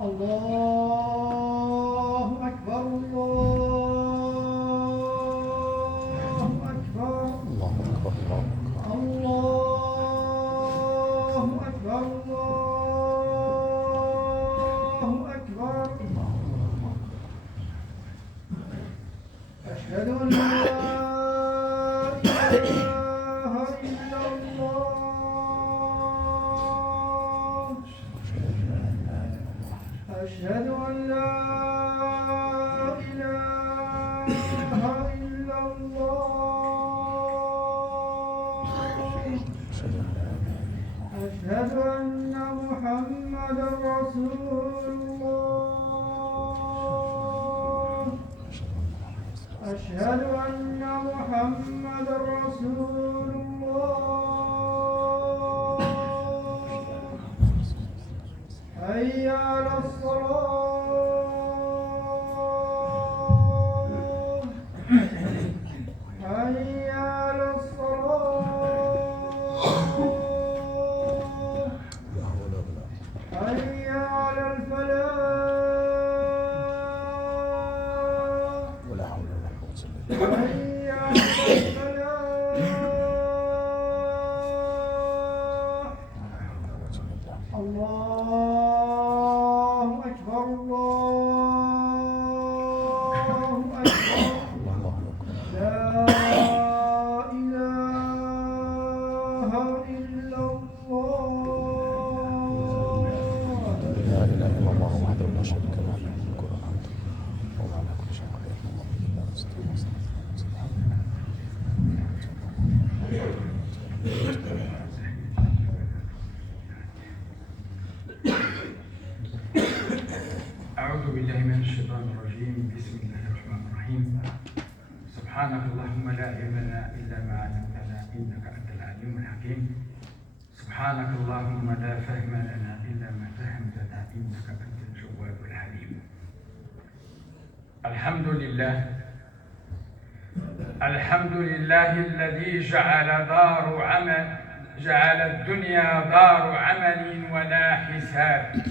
الله أكبر الله أكبر الله أكبر الله أكبر الله أكبر أشهد أن لا إله إلا الله أشهد أن لا إله إلا الله أشهد أن محمدا رسول الله أشهد أن محمدا رسول الله حي على الصلاة حي على الصلاة حي على الفلاح ولا حول ولا قوة إلا بالله. حي على الفلاح الله أكبر الله أكبر الله أكبر. لا إله إلا الله لا إله إلا الله وحده لا شريك له له الملك وله الحمد وهو على كل شيء قدير. اللهم صل على سيدنا أعوذ بالله من الشيطان الرجيم. بسم الله الرحمن الرحيم. سبحانك اللهم لا علم لنا إلا ما علمتنا إنك أنت العليم الحكيم. سبحانك اللهم لا فهم لنا إلا ما فهمتنا إنك أنت الجواد الحليم. الحمد لله الحمد لله الذي جعل الدنيا دار عمل ولا حساب،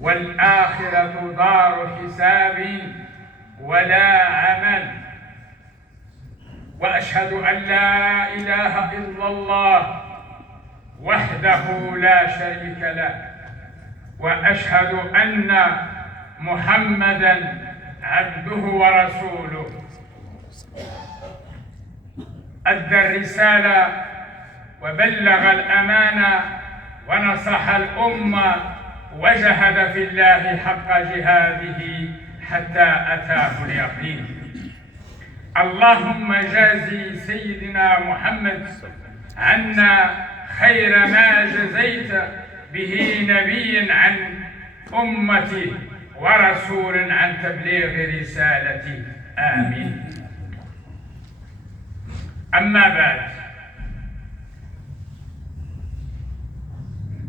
والآخرة دار حساب ولا عمل. وأشهد أن لا إله إلا الله وحده لا شريك له، وأشهد أن محمدًا عبده ورسوله. أدى الرسالة وبلغ الأمانة ونصح الأمة وجاهد في الله حق جهاده حتى أتاه اليقين. اللهم جازي سيدنا محمد عنا خير ما جزيت به نبي عن أمتي ورسول عن تبليغ رسالتي. آمين. أما بعد،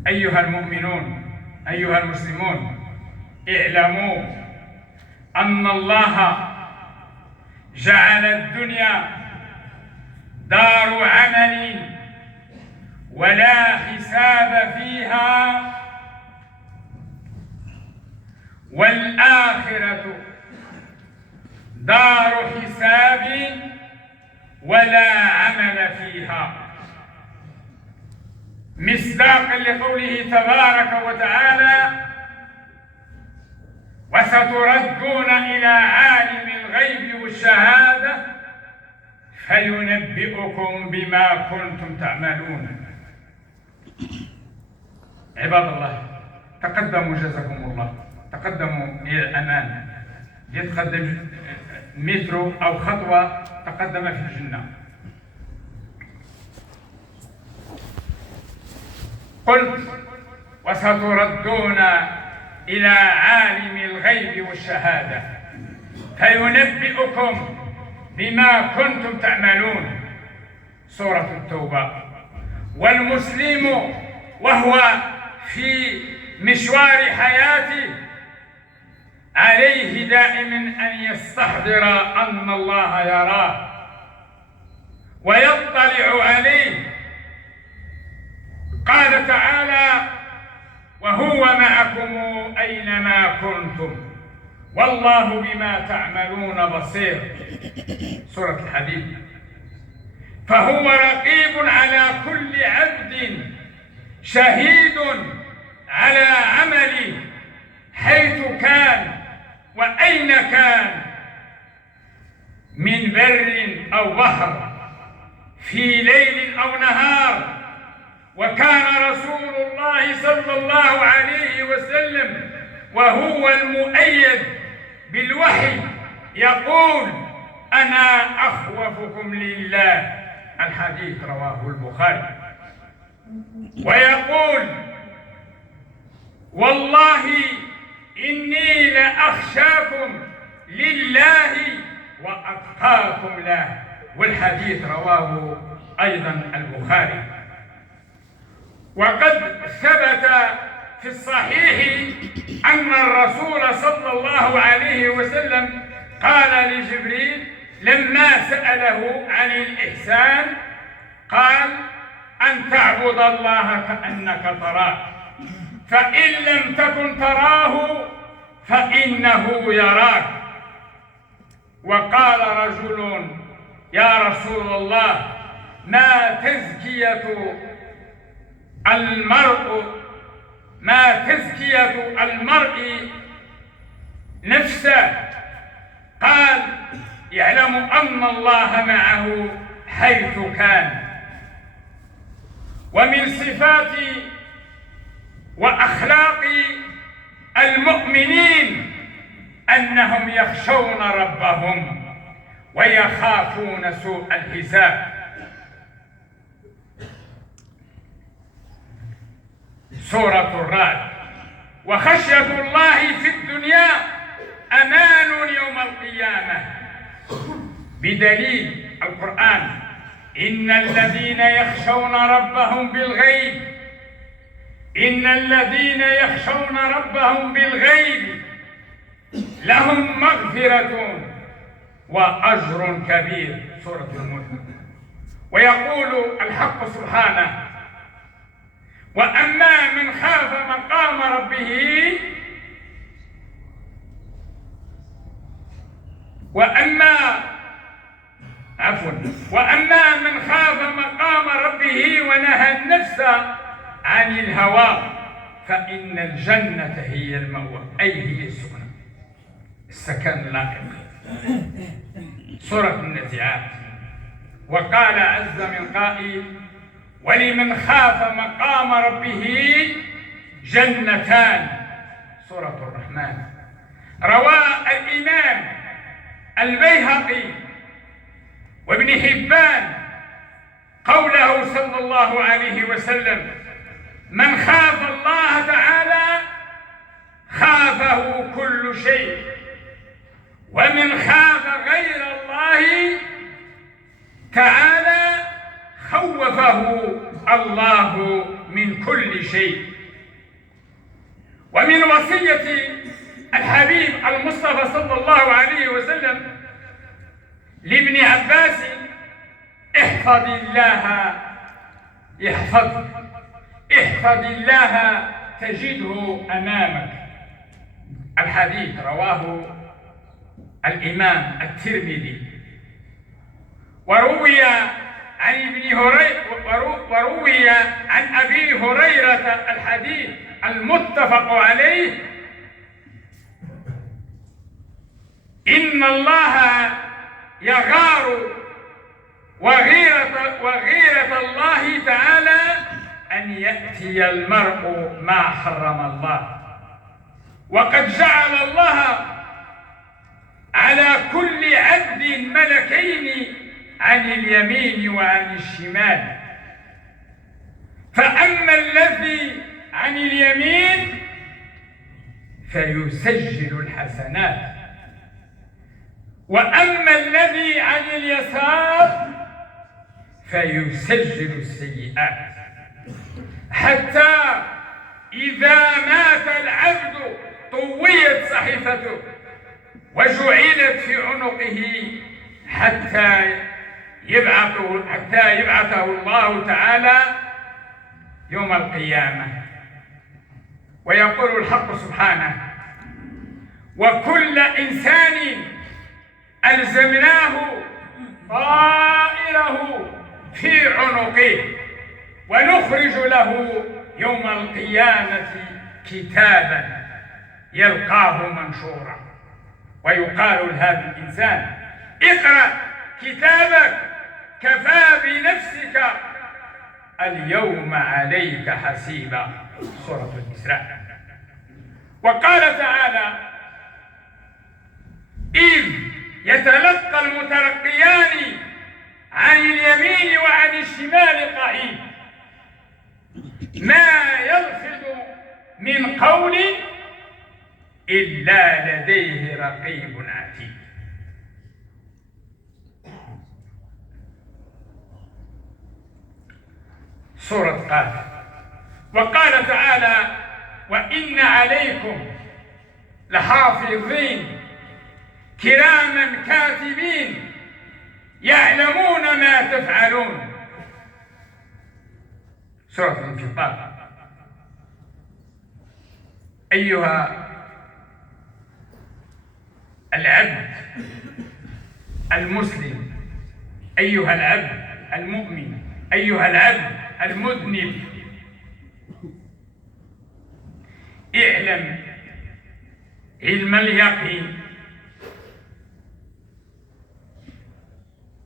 أيها المؤمنون أيها المسلمون، اعلموا أن الله جعل الدنيا دار عمل ولا حساب فيها، والآخرة دار حساب ولا عمل فيها، مصداقا لقوله تبارك وتعالى: وستردون إلى عالم الغيب والشهادة فينبئكم بما كنتم تعملون. عباد الله، تقدموا جزاكم الله، تقدموا إلى الأمام. يتقدم متر أو خطوة تقدم في الجنة. قلت: وستردون إلى عالم الغيب والشهادة فينبئكم بما كنتم تعملون. سورة التوبة. والمسلم وهو في مشوار حياته عليه دائما أن يستحضر أن الله يراه ويطلع عليه. قال تعالى: وهو معكم أينما كنتم والله بما تعملون بصير. سورة الحديد. فهو رقيب على كل عبد، شهيد على عمله حيث كان وأين كان، من بر أو بحر، في ليل أو نهار. وكان رسول الله صلى الله عليه وسلم وهو المؤيد بالوحي يقول: أنا أخوفكم لله. الحديث رواه البخاري. ويقول: والله إني لأخشاكم لله وأتقاكم له. والحديث رواه أيضا البخاري. وقد ثبت في الصحيح أن الرسول صلى الله عليه وسلم قال لجبريل لما سأله عن الإحسان، قال: أن تعبد الله كأنك تراه، فإن لم تكن تراه فإنه يراك. وقال رجل: يا رسول الله، ما تزكية المرء نفسه؟ قال: يعلم أن الله معه حيث كان. ومن صفات وأخلاق المؤمنين أنهم يخشون ربهم ويخافون سوء الحساب. سورة الرعد. وخشية الله في الدنيا أمان يوم القيامة، بدليل القرآن: إن الذين يخشون ربهم بالغيب، إن الذين يخشون ربهم بالغيب لهم مغفرة وأجر كبير. سورة الملك. ويقول الحق سبحانه: وأما من خاف مقام ربه وأما من خاف مقام ربه ونهى النفس عن الهوى فإن الجنة هي المأوى، أي هي السكنة، السكن اللائق. سورة النازعات. وقال عز من قائل: ولمن خاف مقام ربه جنتان. سورة الرحمن. روى الإمام البيهقي وابن حبان قوله صلى الله عليه وسلم: من خاف الله تعالى خافه كل شيء، ومن خاف غير الله تعالى خوفه الله من كل شيء. ومن وصية الحبيب المصطفى صلى الله عليه وسلم لابن عباس: احفظ الله يحفظك، احفظ الله تجده أمامك. الحديث رواه الإمام الترمذي. وروي عن أبي هريرة الحديث المتفق عليه: إن الله يغار، وغيرة الله تعالى أن يأتي المرء ما حرم الله. وقد جعل الله على كل عبد ملكين عن اليمين وعن الشمال، فأما الذي عن اليمين فيسجل الحسنات، وأما الذي عن اليسار فيسجل السيئات، حتى إذا مات العبد طويت صحيفته وجعلت في عنقه حتى حتى يبعثه الله تعالى يوم القيامة. ويقول الحق سبحانه: وكل إنسان ألزمناه طائره في عنقه ونخرج له يوم القيامة كتابا يلقاه منشورا. ويقال لهذا الإنسان: اقرأ كتابك كفى بنفسك اليوم عليك حسيبا. سورة الإسراء. وقال تعالى: إذ يتلقى المتلقيان عن اليمين وعن الشمال قعيد ما يلفظ من قول إلا لديه رقيب عتيد. سورة قاف. وقال تعالى: وإن عليكم لحافظين كراما كاتبين يعلمون ما تفعلون. سورة الانفطار. أيها العبد المسلم، أيها العبد المؤمن، أيها العبد المذنب، اعلم علم اليقين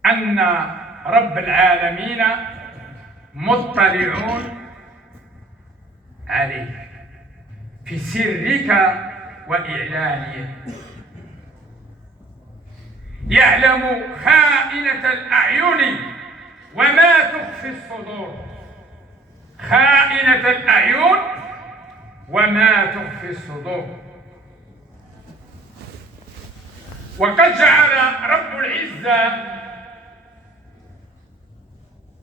أن رب العالمين مطلعون عليك في سرك وإعلانك، يعلم خائنة الأعين وما تخفي الصدور. خائنة الأعين وما تخفي الصدور. وقد جعل رب العزة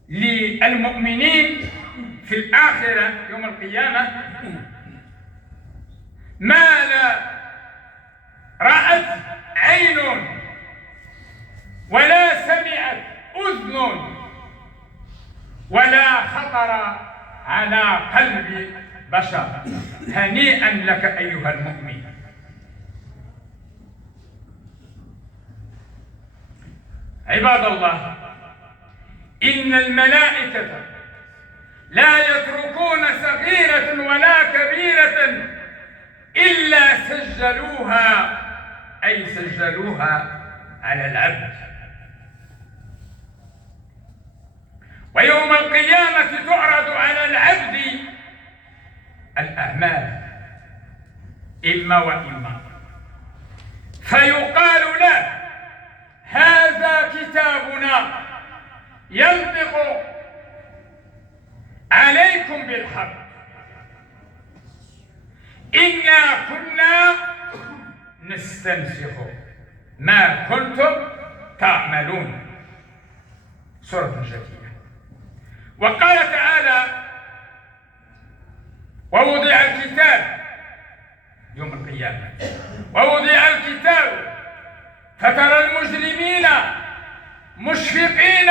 للمؤمنين في الآخرة يوم القيامة ما لا رأت عين ولا سمعت أذن ولا خطر على قلب بشر. هنيئا لك أيها المؤمن. عباد الله، إن الملائكة لا يتركون صغيرة ولا كبيرة إلا سجلوها، أي سجلوها على العبد. ويوم القيامة تعرض على العبد الأعمال إما وإما، فيقال له: هذا كتابنا ينطق عليكم بالحق، إنا كنا نستنسخ ما كنتم تعملون. سورة الجاثية. وقال تعالى: ووضع الكتاب يوم القيامة، ووضع الكتاب فترى المجرمين مشفقين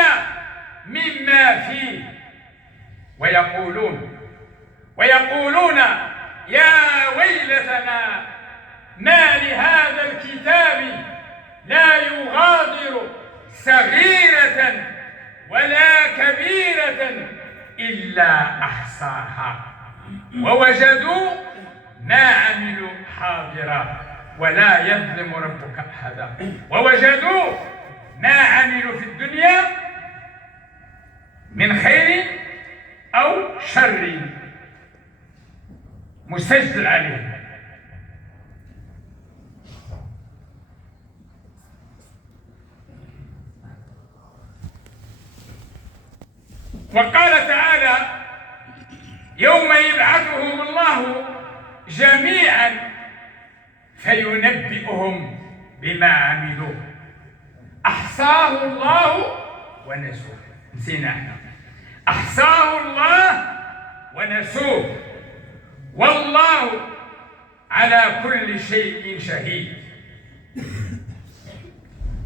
مما فيه ويقولون يا ويلتنا ما لهذا الكتاب لا يغادر صغيرة ولا كبيرة إلا أحصاها ووجدوا ما عملوا حاضرا ولا يظلم ربك أحدا. ووجدوا ما عملوا في الدنيا من خير أو شر مسجل عليه. وقال تعالى: يوم يبعثهم الله جميعا فينبئهم بما عملوا أحصاه الله ونسوه. نسينا احنا، أحصاه الله ونسوه والله على كل شيء شهيد.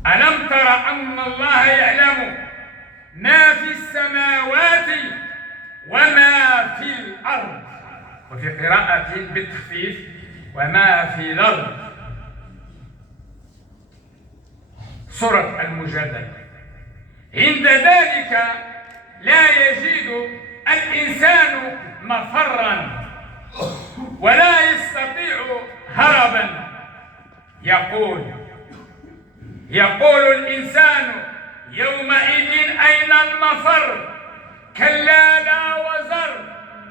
ألم تر أن الله يعلم ما في السماوات وما في الأرض، وفي قراءة بالتخفيف وما في الأرض. سورة المجادلة. عند ذلك لا يجد الإنسان مفرا ولا يستطيع هربا. يقول الإنسان يومئذ أين المفر؟ كلا لا وزر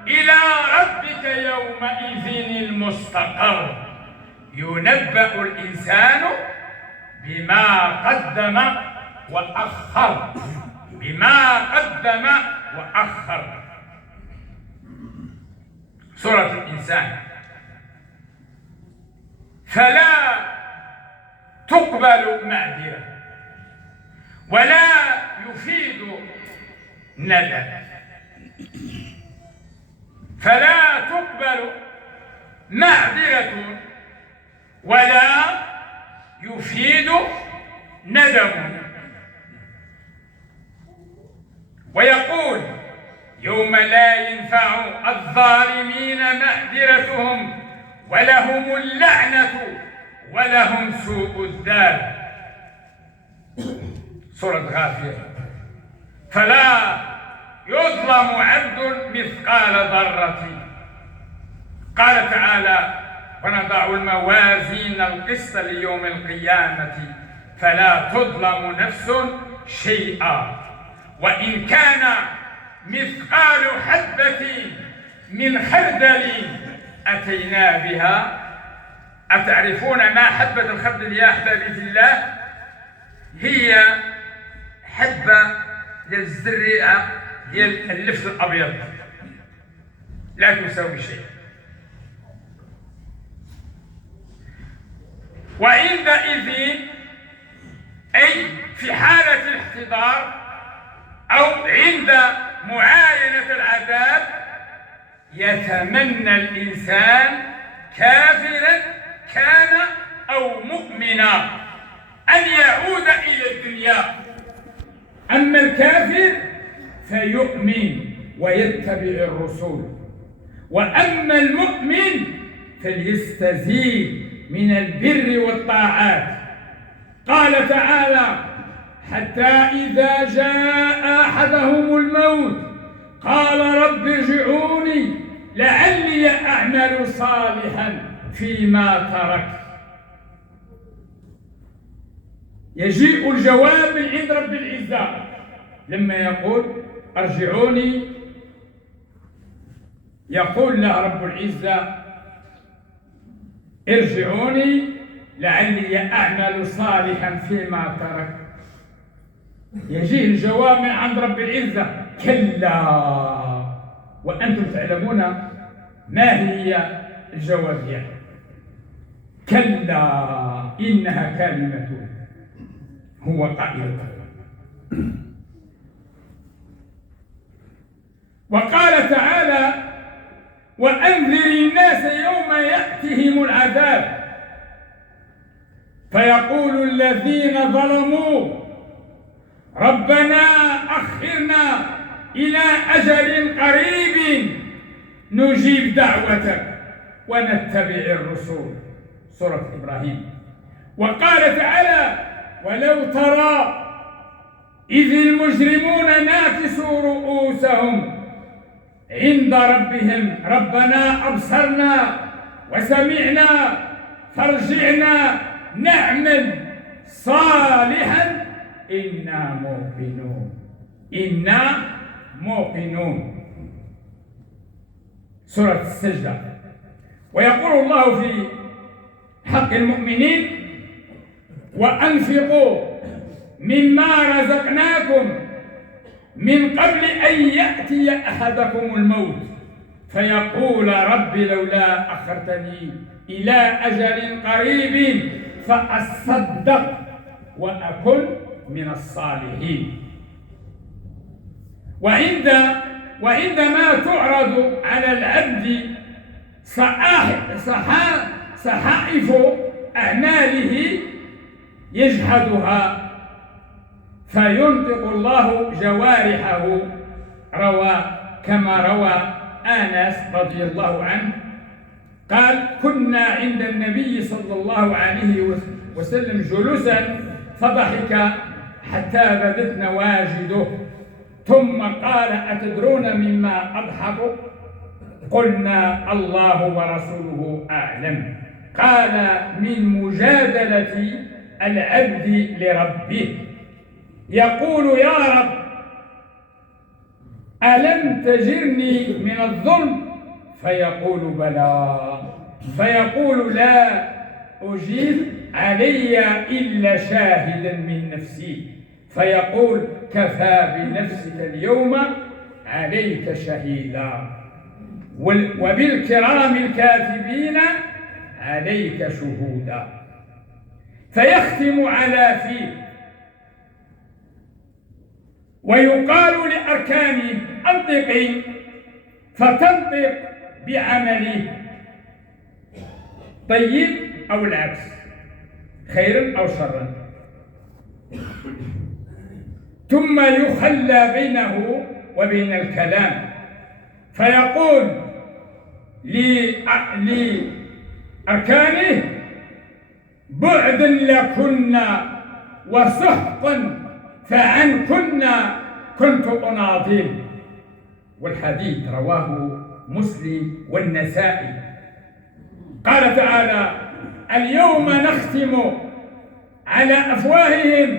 إلى ربك يومئذ المستقر. ينبأ الإنسان بما قدم وأخر، بما قدم وأخر. سورة الإنسان. فلا تقبل معذرة ولا يفيد ندم. فلا تقبل معذرة ولا يفيد ندم. ويقول يوم لا ينفع الظالمين معذرتهم ولهم اللعنة ولهم سوء الدار. سورة غافر. فلا يظلم عبد مثقال ذرة. قال تعالى ونضع الموازين القسط ليوم القيامة فلا تظلم نفس شيئا وإن كان مثقال حبة من خردل أتينا بها. أتعرفون ما حبة الخردل يا أحبابي في الله؟ هي حبة للزريعة ديال اللفت الأبيض، لا تساوي شيء. وعندئذ أي في حالة الاحتضار أو عند معاينة العذاب يتمنى الإنسان كافرا كان أو مؤمنا أن يعود إلى الدنيا. أما الكافر فيؤمن ويتبع الرسول، وأما المؤمن فليستزيد من البر والطاعات. قال تعالى حتى إذا جاء أحدهم الموت قال رب ارجعوني لعلي أعمل صالحا فيما تركت. يجيء الجواب من عند رب العزة لما يقول ارجعوني، يقول له رب العزة ارجعوني لعلي أعمل صالحا فيما تركت. يجيه الجواب من عند رب العزة كلا، وأنتم تعلمون ما هي الجواب يعني. كلا إنها كلمة هو قائلها. وقال تعالى وأنذر الناس يوم يأتيهم العذاب فيقول الذين ظلموا ربنا أخرنا إلى أجل قريب نجيب دعوتك ونتبع الرسول. سورة إبراهيم. وقال تعالى ولو ترى إذ المجرمون ناكسوا رؤوسهم عند ربهم ربنا أبصرنا وسمعنا فارجعنا نعمل صالحا إنا موقنون. إنا موقنون. سورة السجدة. ويقول الله في حق المؤمنين وأنفقوا مما رزقناكم من قبل أن يأتي أحدكم الموت فيقول رب لولا أخرتني إلى أجل قريب فأصدق وأكن من الصالحين. وعندما تعرض على العبد صحائف أعماله يجحدها فينطق الله جوارحه، كما روى أنس رضي الله عنه قال: كنا عند النبي صلى الله عليه وسلم جلوسا فضحك حتى بدت نواجذه، ثم قال: أتدرون مما أضحك؟ قلنا: الله ورسوله أعلم. قال: من مجادلة العبد لربه، يقول: يا رب، ألم تجرني من الظلم؟ فيقول: بلى. فيقول: لا أجيب علي إلا شاهدا من نفسي. فيقول: كفى بنفسك اليوم عليك شهيدا، وبالكرام الكاتبين عليك شهودا. فيختم على فيه ويقال لأركانه: انطقي، فتنطق بعمله، طيب أو العكس، خيرا أو شرا. ثم يخلى بينه وبين الكلام، فيقول لأركانه: بعدا لكن وسحقا، فعنكن كنت أناضل. والحديث رواه مسلم والنسائي. قال تعالى: اليوم نختم على أفواههم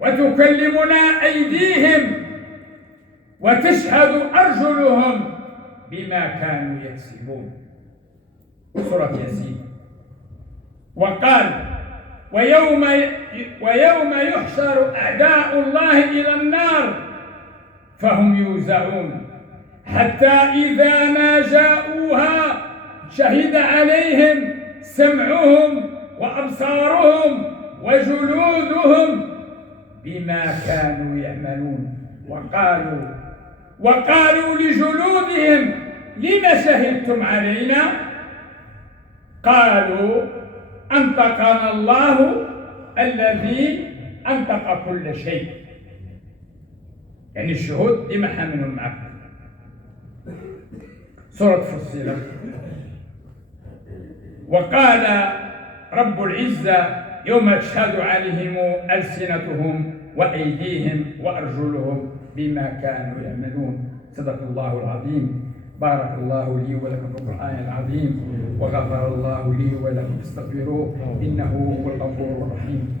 وتكلمنا أيديهم وتشهد أرجلهم بما كانوا يكسبون. سورة ياسين. وقال: ويوم يحشر أعداء الله إلى النار فهم يوزعون، حتى إذا ما جاءوها شهد عليهم سمعهم وأبصارهم وجلودهم بما كانوا يعملون. وقالوا لجلودهم: لم شهدتم علينا؟ قالوا: أنطقنا الله الذي أنطق كل شيء. يعني الشهود ديما حاملهم معك. سورة فصلت. وقال رب العزة: يوم تشهد عليهم ألسنتهم وأيديهم وأرجلهم بما كانوا يعملون. صدق الله العظيم. بارك الله لي ولكم في القرآن العظيم، وغفر الله لي ولكم، فاستغفروه إنه هو الغفور الرحيم.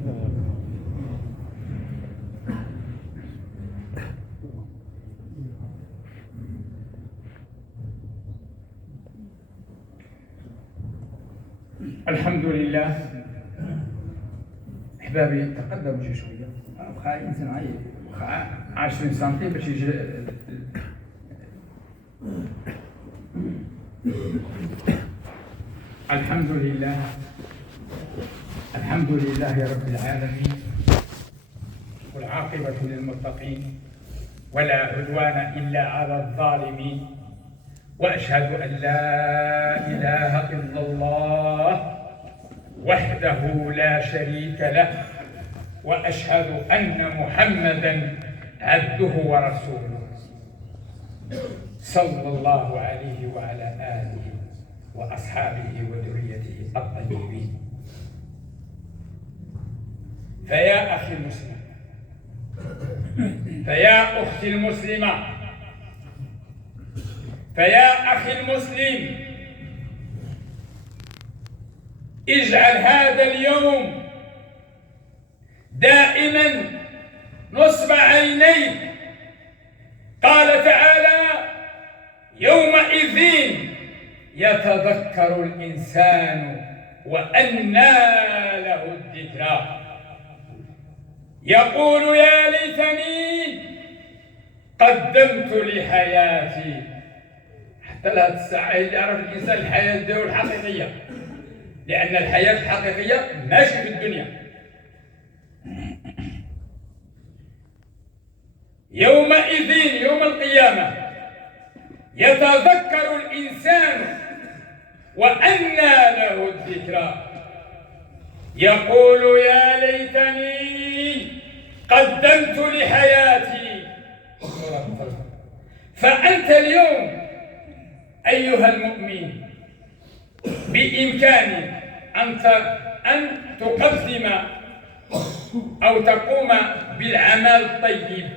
الحمد لله. أحبابي، تقدموا شوية، بقى إنسان عايز 20 سنتيم باش يجي. الحمد لله، الحمد لله رب العالمين، والعاقبة للمتقين، ولا عدوان إلا على الظالمين، وأشهد أن لا إله إلا الله وحده لا شريك له، وأشهد أن محمدًا عبده ورسوله صلى الله عليه وعلى آله وأصحابه وذريته الطيبين. فيا أخي المسلم، فيا أختي المسلمة، فيا أخي المسلم، اجعل هذا اليوم دائما نصب عينيك. قال تعالى: يومئذ يتذكر الإنسان وأنى له الذكرى، يقول: يا ليتني قدمت لحياتي. حتى لهذه الساعة يعرف الإنسان الحياة ديالو الحقيقية، لأن الحياة الحقيقية ماشي في الدنيا. يومئذ، يوم القيامة، يتذكر الإنسان وأنى له الذكرى، يقول: يا ليتني قدمت فأنت اليوم أيها المؤمن بإمكانك أن تقدم أو تقوم بالعمل الطيب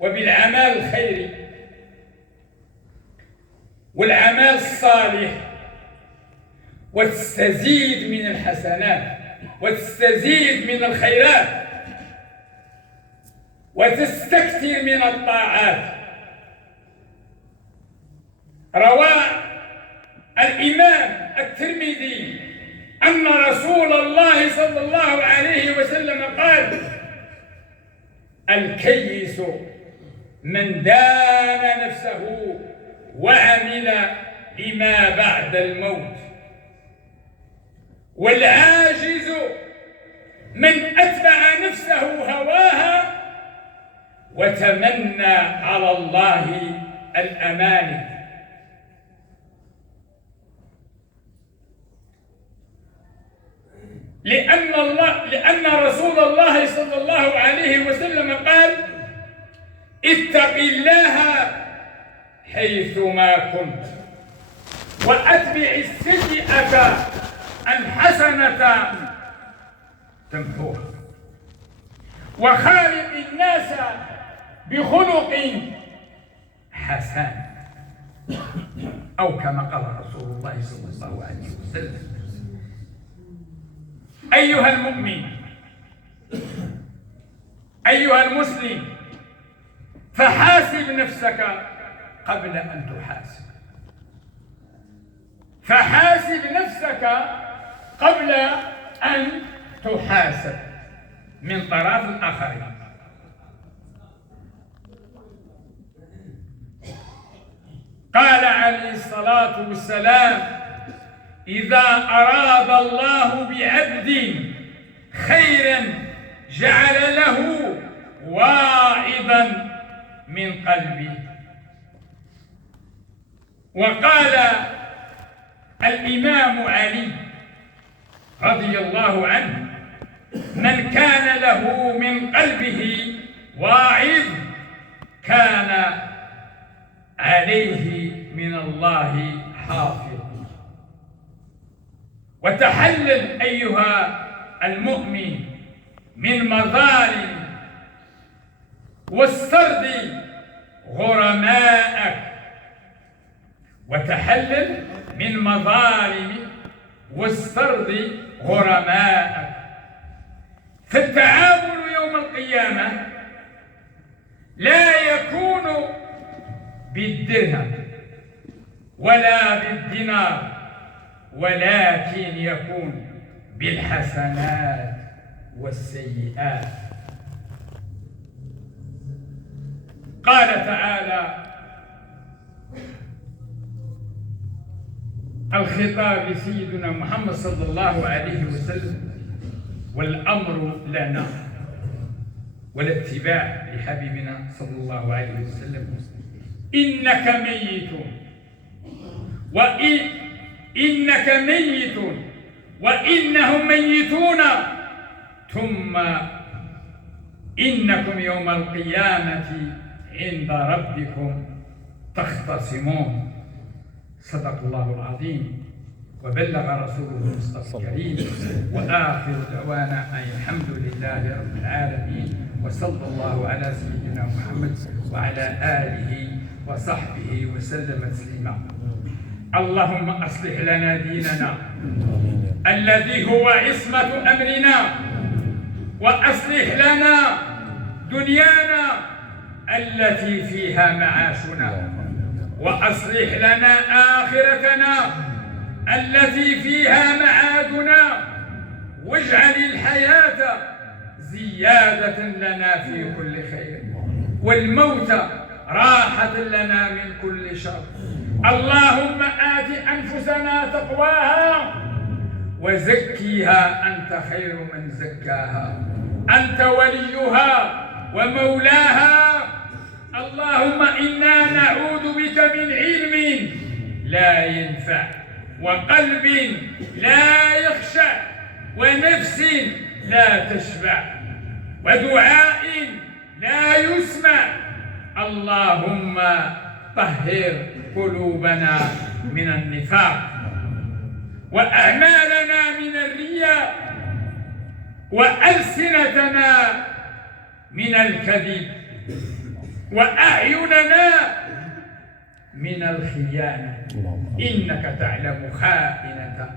وبالعمل الخيري والعمل الصالح، وتستزيد من الحسنات وتستزيد من الخيرات وتستكثر من الطاعات. روى الإمام الترمذي أن رسول الله صلى الله عليه وسلم قال: الكيس من دان نفسه وعمل لما بعد الموت، والعاجز من أتبع نفسه هواها وتمنى على الله الأماني. لأن رسول الله صلى الله عليه وسلم قال: اتق الله حيثما كنت، وأتبع السيئة الحسنة تمحوها، وخالق الناس بخلق حسن، أو كما قال رسول الله صلى الله عليه وسلم. أيها المؤمن، أيها المسلم، فحاسب نفسك قبل أن تحاسب، فحاسب نفسك قبل أن تحاسب من طرف الآخرين. قال عليه الصلاة والسلام: إذا أراد الله بعبد خيرا جعل له واعظا من قلبه. وقال الإمام علي رضي الله عنه: من كان له من قلبه واعظ كان عليه من الله حافظ. وتحلل أيها المؤمن من مظالم والسرد غرماءك، وتحلل من مظالم والسرد غرماءك. فالتعامل يوم القيامة لا يكون بالدرهم ولا بالدينار، ولكن يكون بالحسنات والسيئات. قال تعالى: الخطاب لسيدنا محمد صلى الله عليه وسلم: والأمر لنا والاتباع لحبيبنا صلى الله عليه وسلم. إنك ميت إنك ميت وإنهم ميتون ثم إنكم يوم القيامة عند ربكم تختصمون. صدق الله العظيم وبلغ رسوله المصطفى الكريم، وآخر دعوانا أن الحمد لله رب العالمين، وصلى الله على سيدنا محمد وعلى آله وصحبه وسلم تسليما. اللهم أصلح لنا ديننا الذي هو عصمة أمرنا، وأصلح لنا دنيانا التي فيها معاشنا، وأصلح لنا آخرتنا التي فيها معادنا، واجعل الحياة زيادة لنا في كل خير، والموت راحة لنا من كل شر. اللهم آت أنفسنا تقواها وزكيها أنت خير من زكاها، أنت وليها ومولاها. اللهم إنا نعوذ بك من علم لا ينفع، وقلب لا يخشع، ونفس لا تشبع، ودعاء لا يسمع. اللهم طهر قلوبنا من النفاق وأعمالنا من الرياء وألسنتنا من الكذب وأعيننا من الخيانة. إنك تعلم خائنة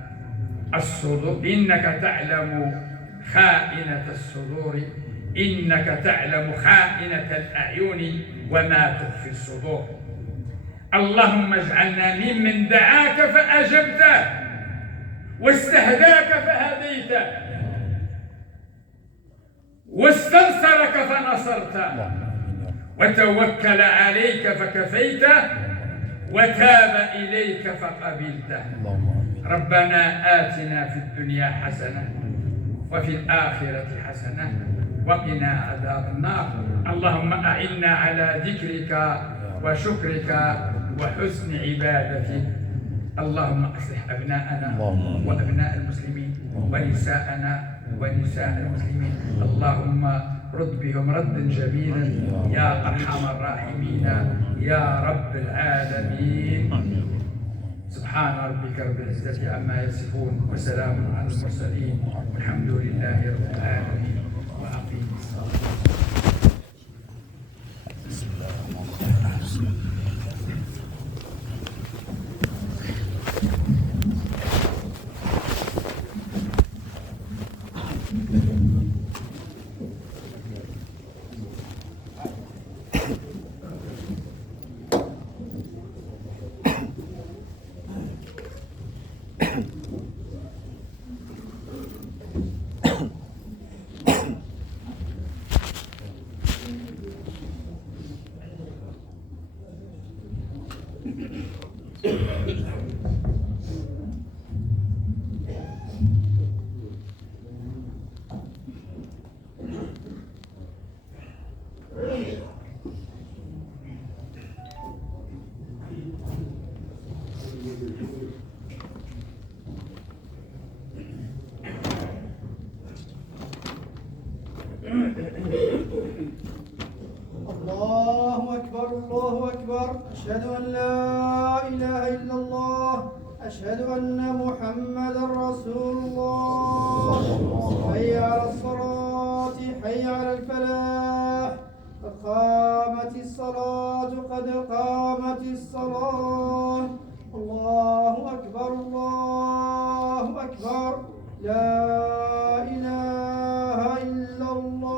الصدور، إنك تعلم خائنة الصدور، إنك تعلم خائنة الأعين وما تخفي الصدور. اللهم اجعلنا ممن دعاك فأجبته واستهداك فهديته واستنصرك فنصرته وتوكل عليك فكفيته وتاب إليك فقبلته. ربنا آتنا في الدنيا حسنة وفي الآخرة حسنة وقنا عذاب النار. اللهم أعنا على ذكرك وشكرك وحسن عبادتك. اللهم أصلح أبناءنا وأبناء المسلمين ونساءنا ونساء المسلمين. اللهم رد بهم ردا جميلا يا أرحم الراحمين يا رب العالمين. سبحان ربك رب العزة عما يصفون وسلام على المرسلين والحمد لله رب العالمين. وأقيم الصلاة. الله أكبر الله أكبر. أشهد أن لا إله إلا الله. أشهد أن محمدا رسول الله. حي على الصلاة حي على الفلاح. قد قامت الصلاة قد قامت الصلاة. الله أكبر الله أكبر. لا إله إلا الله.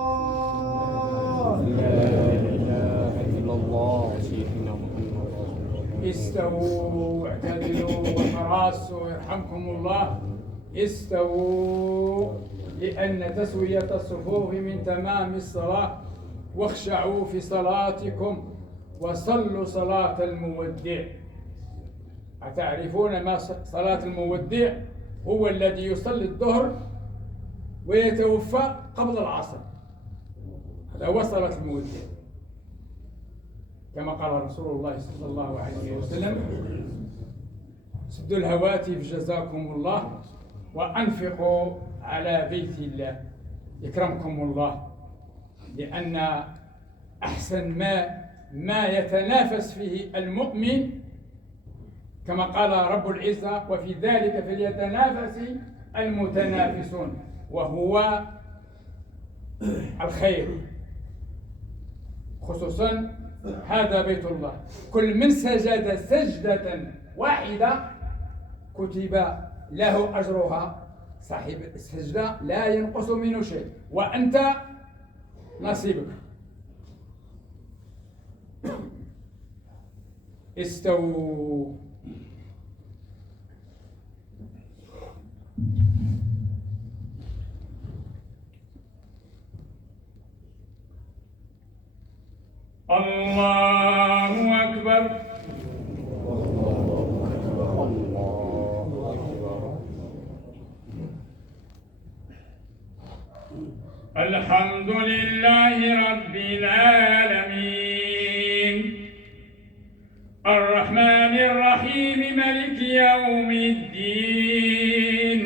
استووا واعتدلوا وتراصوا يرحمكم الله. استووا لأن تسوية الصفوف من تمام الصلاة. واخشعوا في صلاتكم وصلوا صلاة المودع. أتعرفون ما صلاة المودع؟ هو الذي يصلي الظهر ويتوفى قبل العصر. هذا هو صلاة المودع كما قال رسول الله صلى الله عليه وسلم: سدوا الهواتف جزاكم الله وأنفقوا على بيت الله يكرمكم الله. لأن أحسن ما يتنافس فيه المؤمن كما قال رب العزة: وفي ذلك فليتنافس المتنافسون، وهو الخير. خصوصا هذا بيت الله، كل من سجد سجدة واحدة كتب له أجرها. صاحب السجدة لا ينقص منه شيء، وأنت نصيبك. استووا. الله أكبر. الحمد لله رب العالمين الرحمن الرحيم مالك يوم الدين.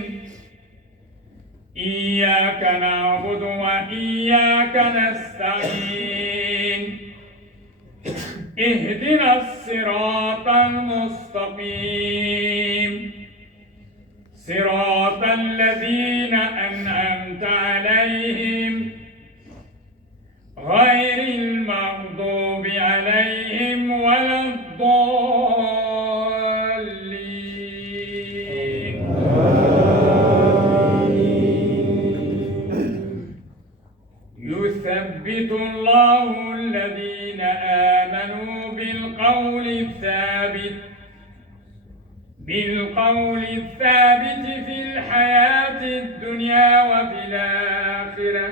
إياك نعبد وإياك نستعين اهدنا الصراط المستقيم صراط الذين أنعمت عليهم غير المغضوب عليهم ولا الضالين. يثبت الله الذين آمنوا بالقول الثابت في الحياة الدنيا وفي الآخرة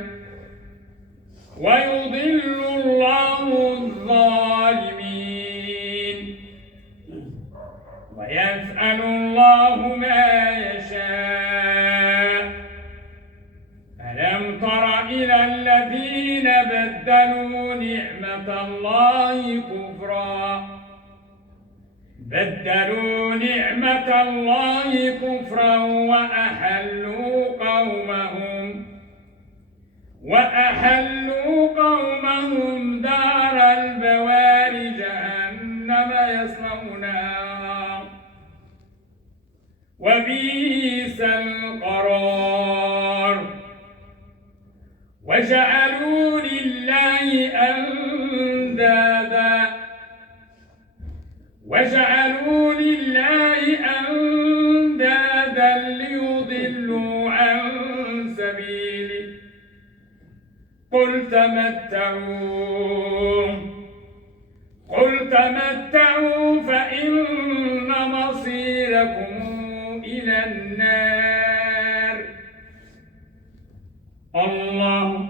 ويضل الله الظالمين ويفعل الله ما يشاء. ألم تر إلى الذين بدلوا نعمة الله كفرا وأحلوا قومهم دار البوار جهنم يصلونها وبئس القرار. وجعلوا لله أندادا ليضلوا عن سبيله. قل تمتعوا فإن مصيركم إلى النار. الله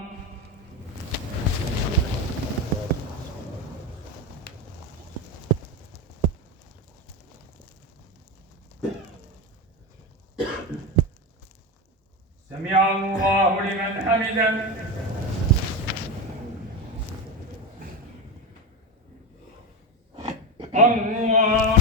سمع الله لمن حمده. الله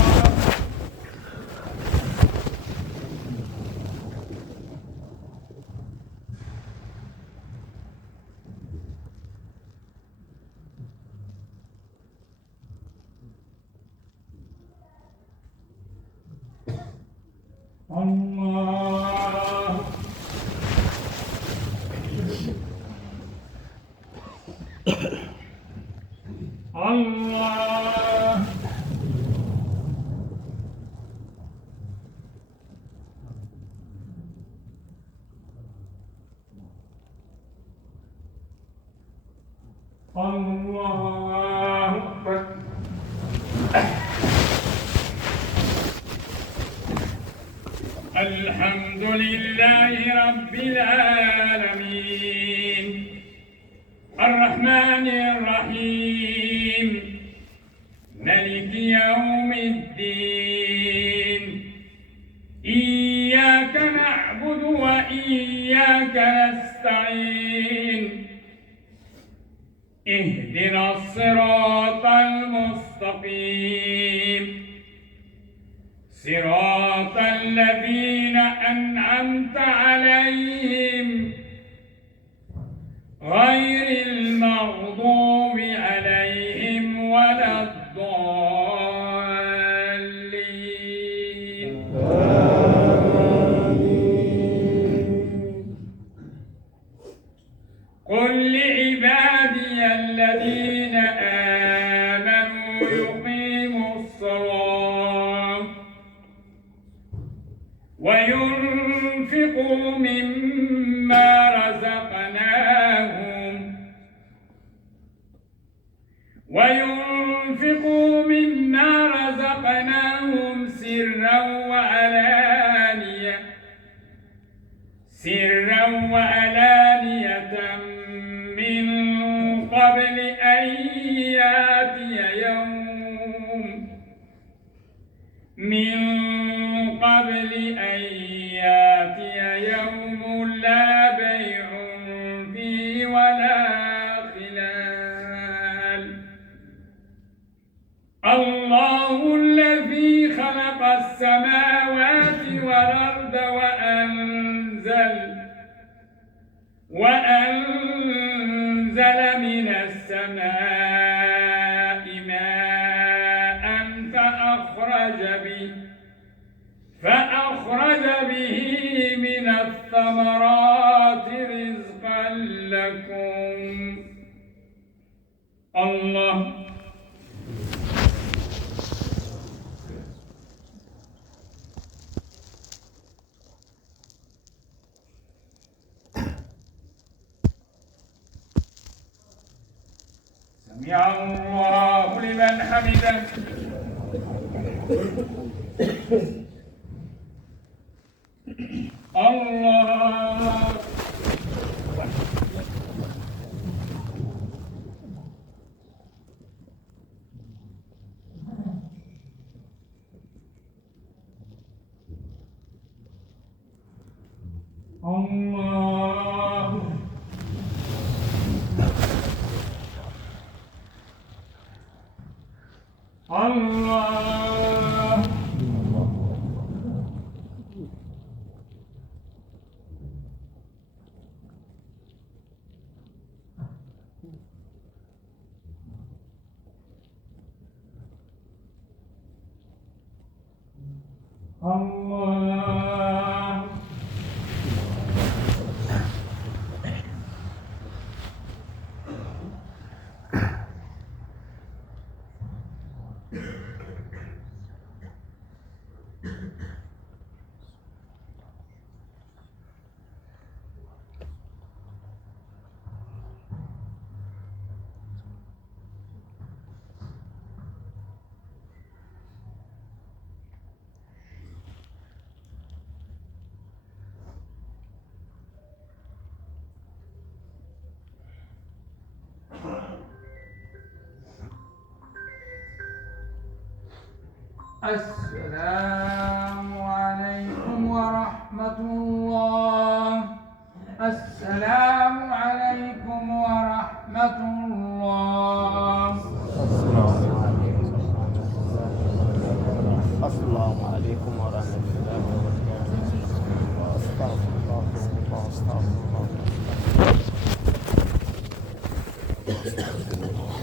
الله أكبر. الحمد لله رب العالمين الرحمن الرحيم ملك يوم الدين. إياك نعبد وإياك نستعين. اهدنا الصراط المستقيم صراط الذين أنعمت عليهم غير المغضوب عليهم ولا الضالين. قل لعبادي الذين آمنوا يقيموا الصلاة وينفقوا مما رزقناهم سرا وعلانية من قبل أن يأتي يوم لا بيع فيه ولا خلال. الله الذي خلق السماوات والأرض وأنزل من السماء ماء الثمرات رزقا لكم. الله. سمع الله لمن حمده. الله. الله. الله. الله. السلام عليكم ورحمة الله. السلام عليكم ورحمة الله. السلام عليكم ورحمة الله وبركاته. استغفر الله استغفر الله.